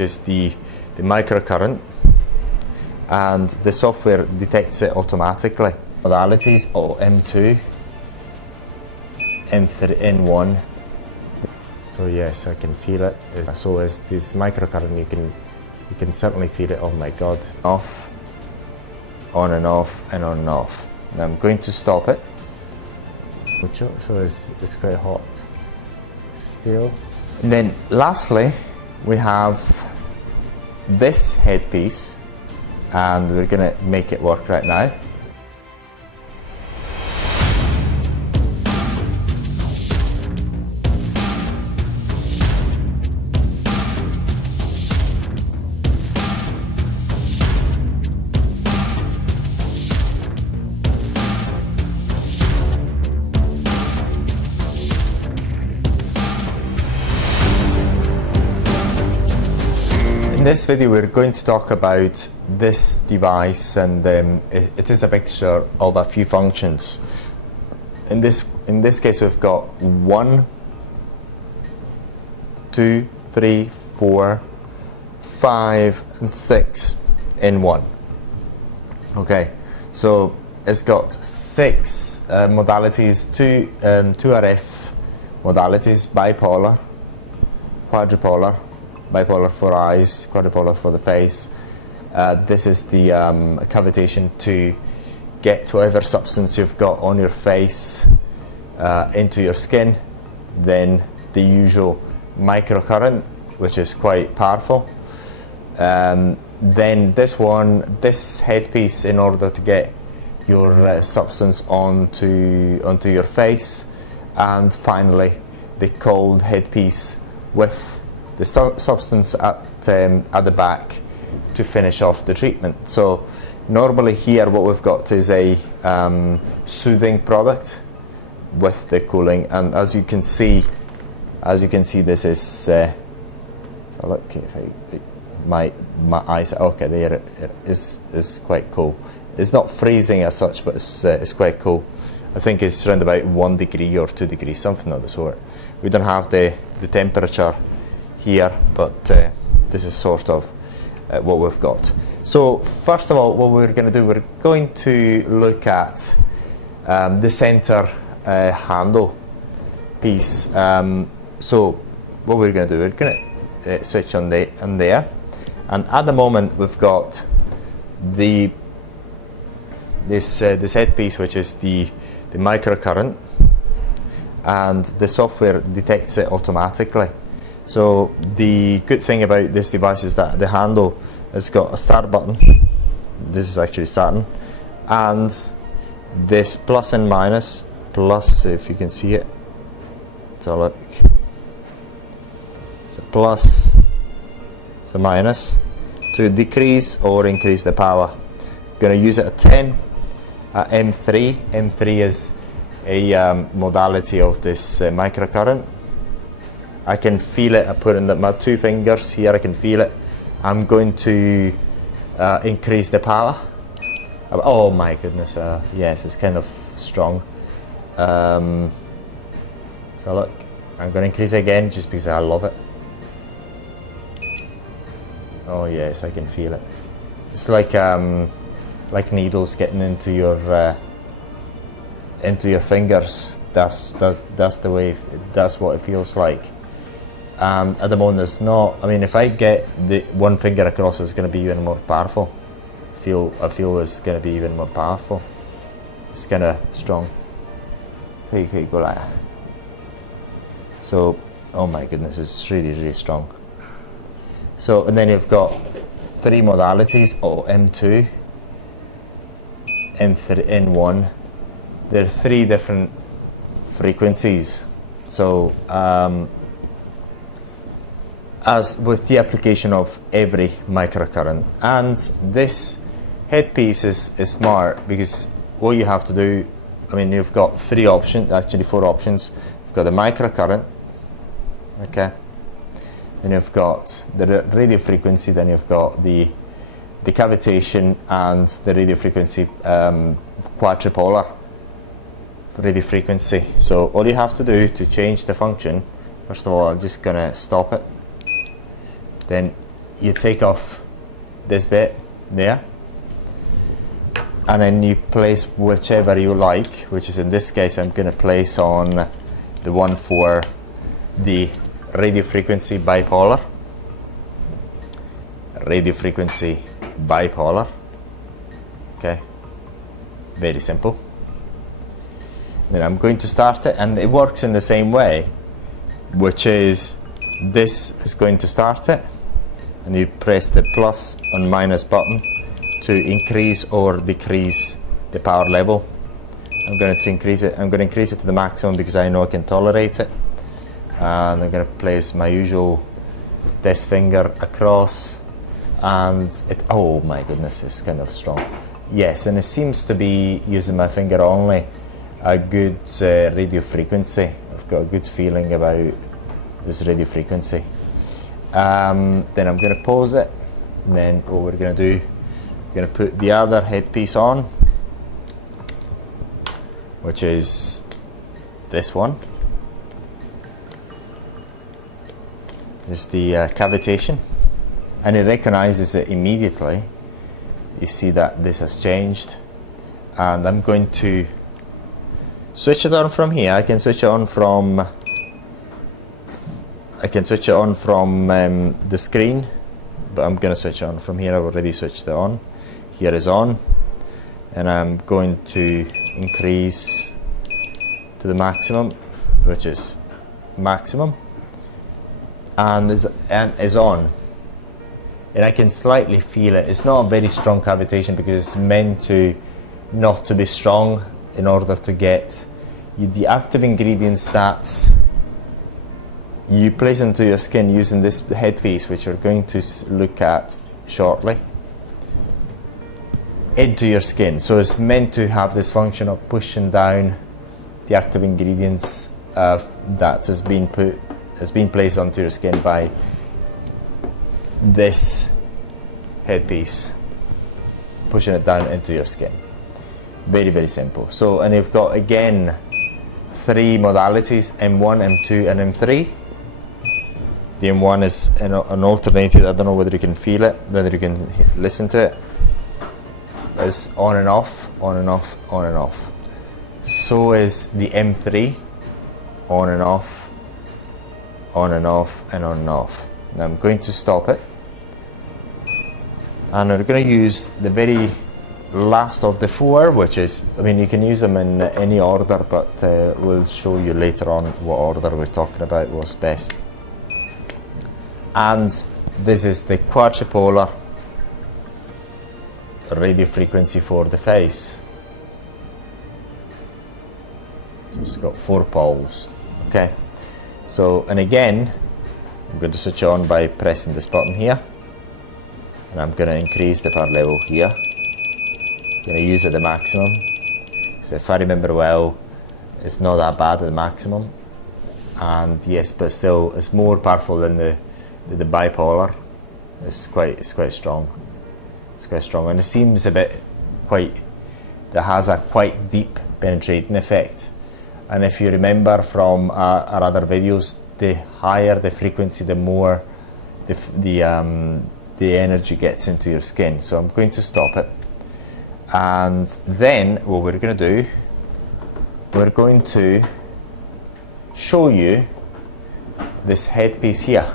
is the microcurrent, and the software detects it automatically. Modalities or M2, M3, N1. So yes, I can feel it. So as this microcurrent, you can certainly feel it. Oh my God! Off, on and off, and on and off. Now I'm going to stop it. So it's quite hot still. And then lastly, we have this headpiece, and we're going to make it work right now. In this video we're going to talk about this device, and it is a mixture of a few functions. In this case we've got 1, 2, 3, 4, 5 and 6 in one. Okay, so it's got 6 modalities, 2 RF modalities: bipolar, quadrupolar, bipolar for eyes, quadrupolar for the face. This is the cavitation to get whatever substance you've got on your face into your skin. Then the usual microcurrent, which is quite powerful. Then this headpiece, in order to get your substance onto your face. And finally, the cold headpiece with the substance at the back to finish off the treatment. So normally here what we've got is a soothing product with the cooling, and as you can see this is so look, if my eyes, okay, there it is quite cool. It's not freezing as such, but it's quite cool. I think it's around about 1 degree or 2 degrees, something of the sort. We don't have the temperature here, but this is sort of what we've got. So first of all, what we're going to do, we're going to look at the center handle piece. So what we're going to do, we're going to switch on there, and at the moment we've got this headpiece, which is the microcurrent, and the software detects it automatically. So the good thing about this device is that the handle has got a start button. This is actually starting, and this plus and minus, plus, if you can see it, so look, it's a plus, it's a minus, to decrease or increase the power. I'm going to use it at 10, at M3. M3 is a modality of this microcurrent. I can feel it. I put in my 2 fingers here, I can feel it. I'm going to increase the power. Oh my goodness, yes, it's kind of strong. So look, I'm going to increase it again just because I love it. Oh yes, I can feel it. It's like needles getting into your fingers. That's the way. That's what it feels like. At the moment, there's not. I mean, if I get the 1 finger across, it's going to be even more powerful. I feel it's going to be even more powerful. It's kind of strong. Okay, go like that. So, oh my goodness, it's really, really strong. So, and then you've got 3 modalities, or M2, M3, N1. There are 3 different frequencies. So, as with the application of every microcurrent, and this headpiece is smart, because what you have to do, I mean, you've got 3 options, actually 4 options. You've got the microcurrent, okay, then you've got the radio frequency, then you've got the cavitation, and the radio frequency quadrupolar radio frequency. So all you have to do to change the function, first of all, I'm just going to stop it. Then you take off this bit there, and then you place whichever you like, which is in this case I'm going to place on the one for the radio frequency bipolar. Radio frequency bipolar. Okay, very simple. Then I'm going to start it, and it works in the same way, which is this is going to start it, and you press the plus and minus button to increase or decrease the power level. I'm going to increase it. I'm going to increase it to the maximum because I know I can tolerate it, and I'm going to place my usual test finger across, and it, oh my goodness, it's kind of strong. Yes, and it seems to be, using my finger only, a good radio frequency. I've got a good feeling about this radio frequency. Then I'm going to pause it, and then what we're going to do, we're going to put the other headpiece on, which is this one. Is the cavitation, and it recognizes it immediately. You see that this has changed, and I'm going to switch it on from here. I can switch it on from the screen, but I'm going to switch it on from here. I've already switched it on. Here is on, and I'm going to increase to the maximum, which is maximum, and is on. And I can slightly feel it. It's not a very strong cavitation because it's meant to not to be strong in order to get the active ingredients that you place into your skin using this headpiece, which we're going to look at shortly, into your skin. So it's meant to have this function of pushing down the active ingredients that has been placed onto your skin by this headpiece, pushing it down into your skin. Very, very simple. So, and you've got again 3 modalities: M1, M2 and M3. The M1 is an alternated, I don't know whether you can feel it, whether you can listen to it. It's on and off, on and off, on and off. So is the M3, on and off, on and off, and on and off. Now I'm going to stop it, and we're going to use the very last of the 4, which is, I mean, you can use them in any order, but we'll show you later on what order we're talking about was best. And this is the quadrupolar radio frequency for the face. So it's got 4 poles. Okay, so, and again, I'm going to switch on by pressing this button here, and I'm going to increase the power level here. I'm going to use it at the maximum. So if I remember well, it's not that bad at the maximum, and yes, but still it's more powerful than the bipolar. It's quite strong. It's quite strong, and it seems a bit that has a quite deep penetrating effect. And if you remember from our other videos, the higher the frequency, the more the energy gets into your skin. So I'm going to stop it, and then what we're going to do, we're going to show you this headpiece here.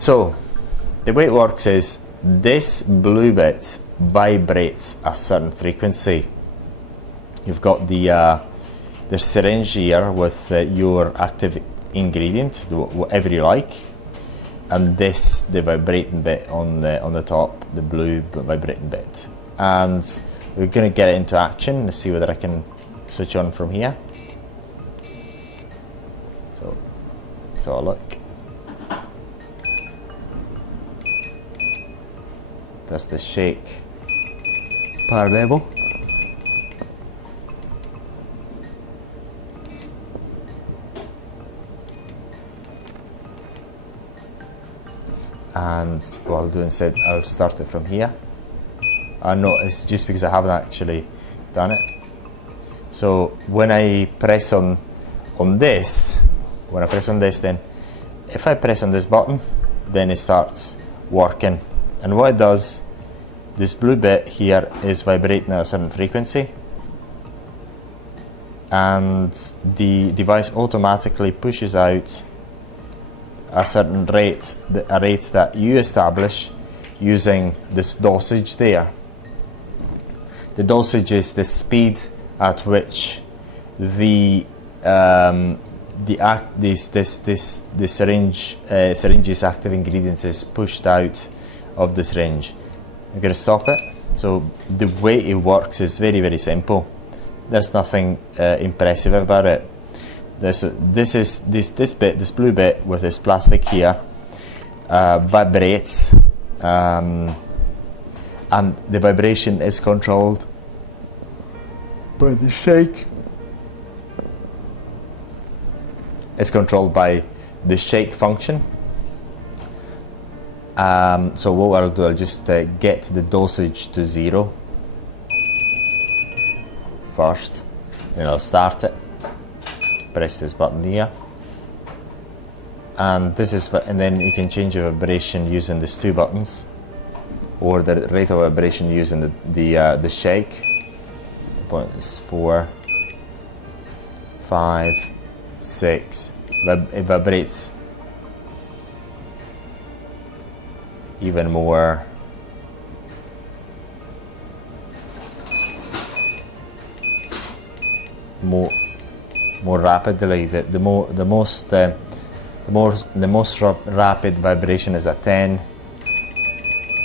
So the way it works is this blue bit vibrates a certain frequency. You've got the syringe here with your active ingredient, whatever you like, and this, the vibrating bit on the top, the blue vibrating bit. And we're going to get it into action. Let's see whether I can switch on from here. So look. That's the shake power level. And what I'll do instead, I'll start it from here. No, it's just because I haven't actually done it. So when I press on this, then if I press on this button, then it starts working. And what it does, this blue bit here is vibrating at a certain frequency, and the device automatically pushes out a certain rate, a rate that you establish using this dosage there. The dosage is the speed at which the syringe's active ingredients is pushed out of the syringe. I'm going to stop it. So the way it works is very, very simple. There's nothing impressive about it. This blue bit with this plastic here vibrates, and the vibration is controlled by the shake. It's controlled by the shake function. So what I'll do, I'll just get the dosage to 0 first, and I'll start it. Press this button here, and then you can change the vibration using these 2 buttons, or the rate of vibration using the shake. The point is 4, 5, 6. It vibrates even more. More rapidly. The most rapid vibration is at 10,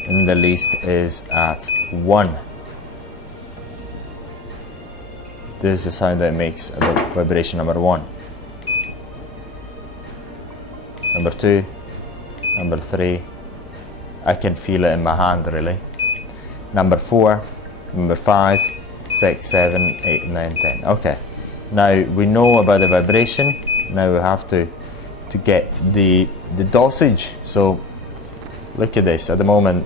and the least is at 1. This is the sound that it makes at the vibration number 1. Number 2, number 3. I can feel it in my hand really. Number 4, number 5, 6, 7, 8, 9, 10. Okay. Now we know about the vibration. Now we have to get the dosage. So look at this. At the moment,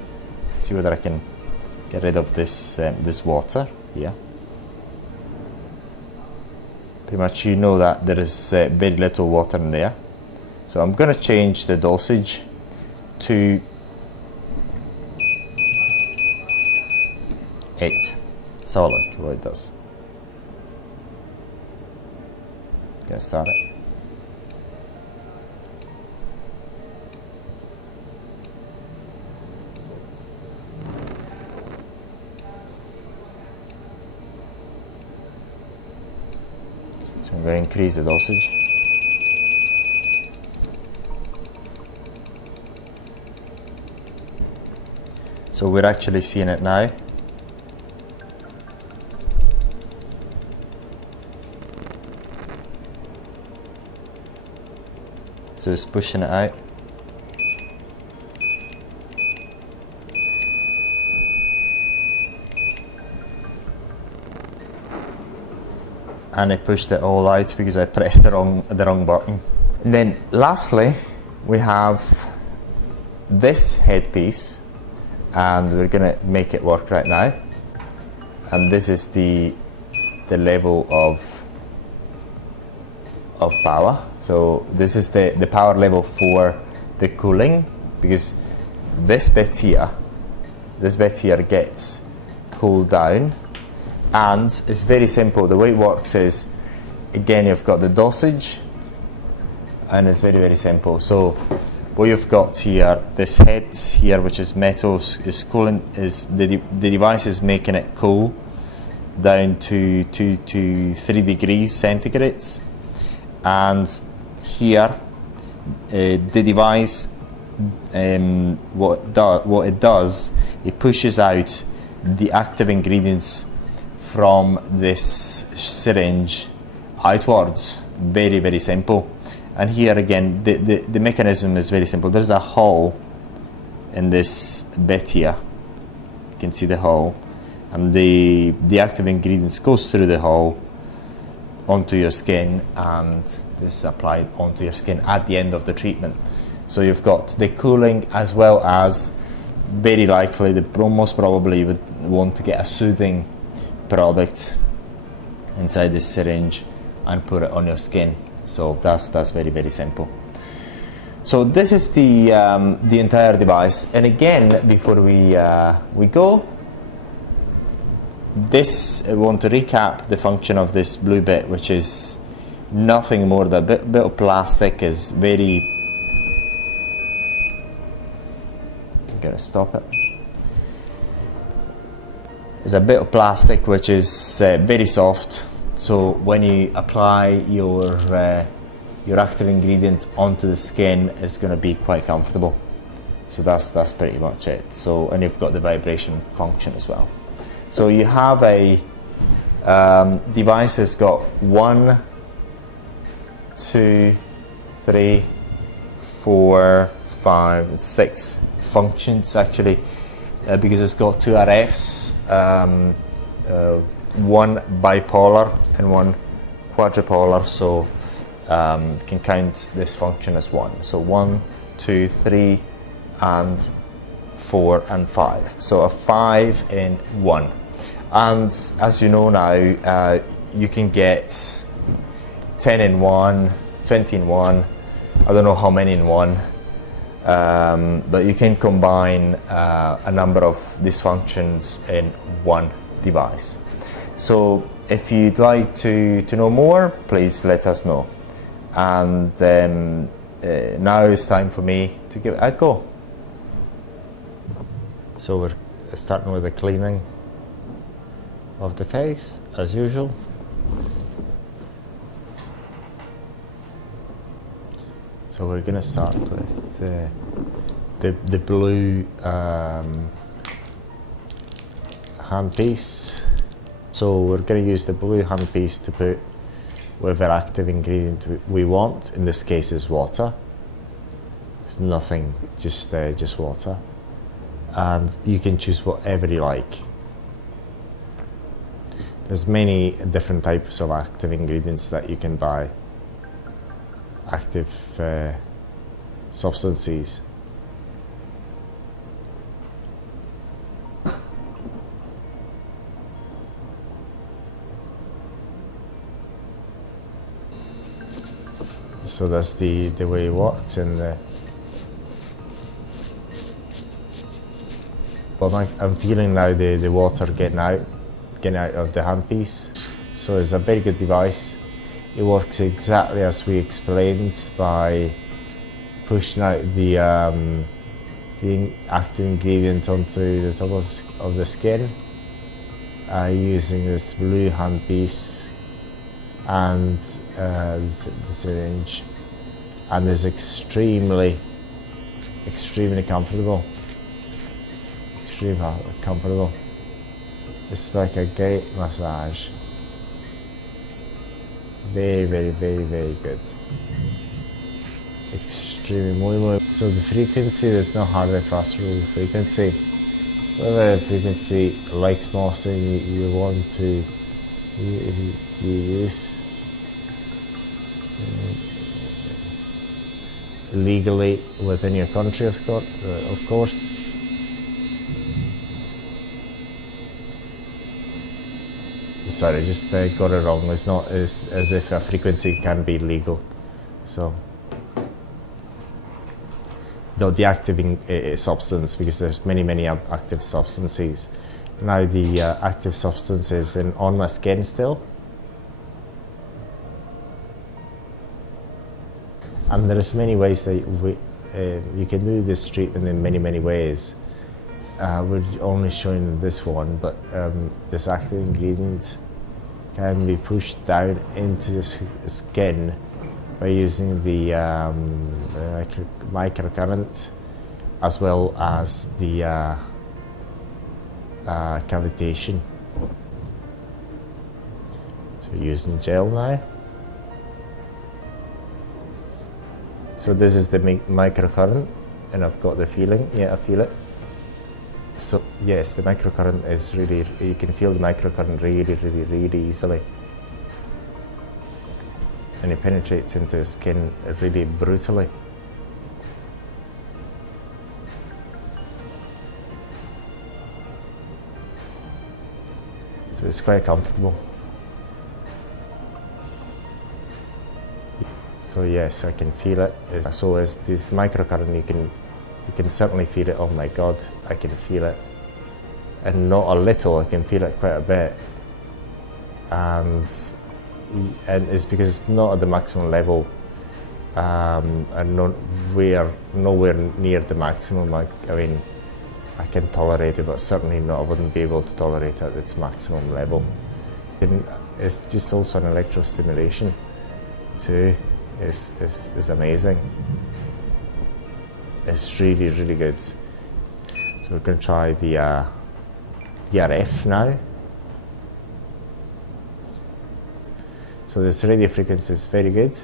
see whether I can get rid of this water here. Pretty much you know that there is very little water in there. So I'm going to change the dosage to 8. So look what it does. Gonna start it. So I'm going to increase the dosage. So we're actually seeing it now. So it's pushing it out. And I pushed it all out because I pressed the wrong button. And then lastly, we have this headpiece, and we're gonna make it work right now. And this is the level of power. So this is the power level for the cooling, because this bit here gets cooled down, and it's very simple. The way it works is, again, you've got the dosage, and it's very, very simple. So what you've got here, this head here, which is metal, is cooling, is the device is making it cool down to 2 to 3 degrees centigrades. And here the device, what it does, it pushes out the active ingredients from this syringe outwards. Very, very simple. And here again, the mechanism is very simple. There's a hole in this bit here. You can see the hole, and the active ingredients goes through the hole onto your skin, and this is applied onto your skin at the end of the treatment. So you've got the cooling, as well as very likely, most probably you would want to get a soothing product inside this syringe and put it on your skin. So that's very, very simple. So this is the entire device, and again, before we go, this, I want to recap the function of this blue bit, which is nothing more than a bit of plastic. Is very, I'm gonna stop it. It's a bit of plastic which is very soft, so when you apply your active ingredient onto the skin, it's going to be quite comfortable. So that's pretty much it. So, and you've got the vibration function as well. So you have a device that's got 1, 2, 3, 4, 5, 6 functions actually, because it's got 2 RFs, one bipolar and one quadrupolar, so can count this function as 1. So 1, 2, 3, and 4 and 5. So a 5 in 1. And as you know now, you can get 10 in 1, 20 in 1, I don't know how many in 1, but you can combine a number of these functions in one device. So if you'd like to know more, please let us know. And now it's time for me to give it a go. So we're starting with the cleaning of the face, as usual. So we're going to start with the blue handpiece. So we're going to use the blue handpiece to put whatever active ingredient we want. In this case is water. It's nothing, just water. And you can choose whatever you like. There's many different types of active ingredients that you can buy. Active substances. So that's the way it works. And but I'm feeling now the water getting out of the handpiece. So it's a very good device. It works exactly as we explained, by pushing out the active ingredient onto the top of the skin using this blue handpiece and the syringe, and is extremely comfortable. Extremely comfortable. It's like a great massage. Very good. Extremely, muy, muy. So the frequency, there's no hard and fast rule frequency. Whatever frequency likes most and you want to use. Legally within your country, of course. Sorry, just got it wrong. It's not as if a frequency can be legal. So, though the active substance, because there's many active substances. Now the active substance is on my skin still. And there's many ways that you can do this treatment in many ways. We're only showing this one, but this active ingredient can be pushed down into the skin by using the microcurrent, as well as the cavitation. So using gel now. So this is the microcurrent, and I've got the feeling. Yeah, I feel it. So yes, the microcurrent is really, you can feel the microcurrent really easily. And it penetrates into the skin really brutally. So it's quite comfortable. So yes, I can feel it. So as this microcurrent, you can certainly feel it. Oh my God, I can feel it, and not a little. I can feel it quite a bit, and it's because it's not at the maximum level, and nowhere near the maximum. I mean, I can tolerate it, but certainly not. I wouldn't be able to tolerate it at its maximum level. And it's just also an electrostimulation too. Is amazing. It's really, really good. So we're going to try the RF now. So this radio frequency is very good,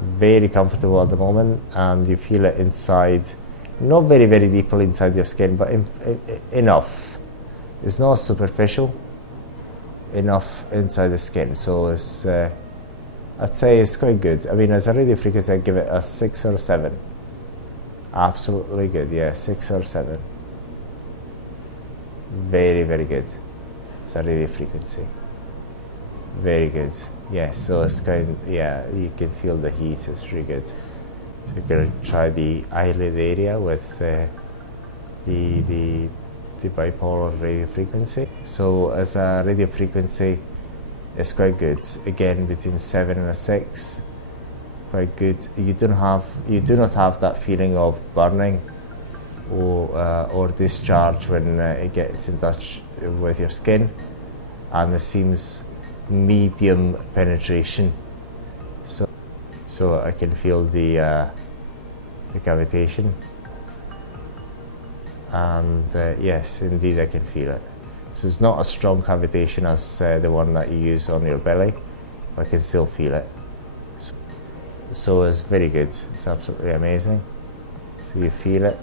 very comfortable at the moment, and you feel it inside, not very, very deeply inside your skin, but enough. It's not superficial, enough inside the skin. So it's, I'd say it's quite good. I mean, as a radio frequency, I'd give it a 6 or a 7. Absolutely good, yeah, 6 or 7. Very, very good. It's a radio frequency. Very good. Yeah, so it's yeah, you can feel the heat, it's really good. So we're going to try the eyelid area with the bipolar radio frequency. So as a radio frequency, it's quite good. Again, between 7 and a 6. Quite good. You do not have that feeling of burning or discharge when it gets in touch with your skin, and it seems medium penetration. So I can feel the cavitation, and yes, indeed I can feel it. So it's not a strong cavitation as the one that you use on your belly, but I can still feel it. So it's very good. It's absolutely amazing. So you feel it.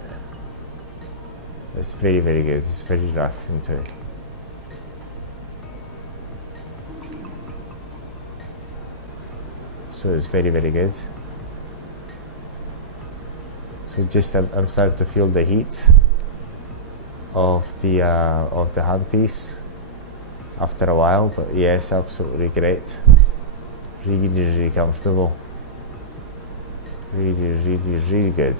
It's very, very good. It's very relaxing too. So it's very, very good. So just I'm starting to feel the heat of the handpiece after a while, but yes, absolutely great. Really, really comfortable. Really, really, really good.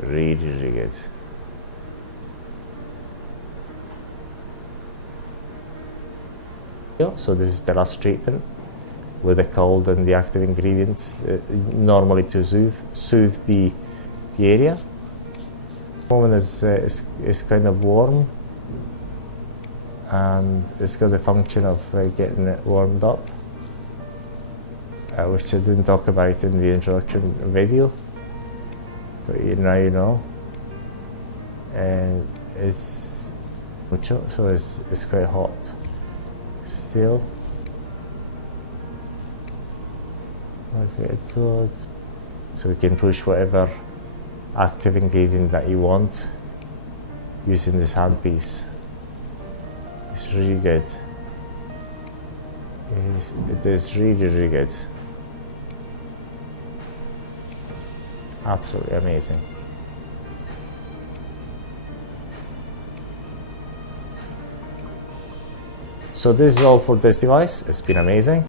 Really, really good. So this is the last treatment with the cold and the active ingredients, normally to soothe the area. The moment is kind of warm, and it's got the function of getting it warmed up, which I didn't talk about in the introduction video, but now you know. And it's mucho, so it's quite hot still. Okay, so we can push whatever active ingredient that you want using this handpiece. It's really good. It is really, really good. Absolutely amazing. So this is all for this device. It's been amazing.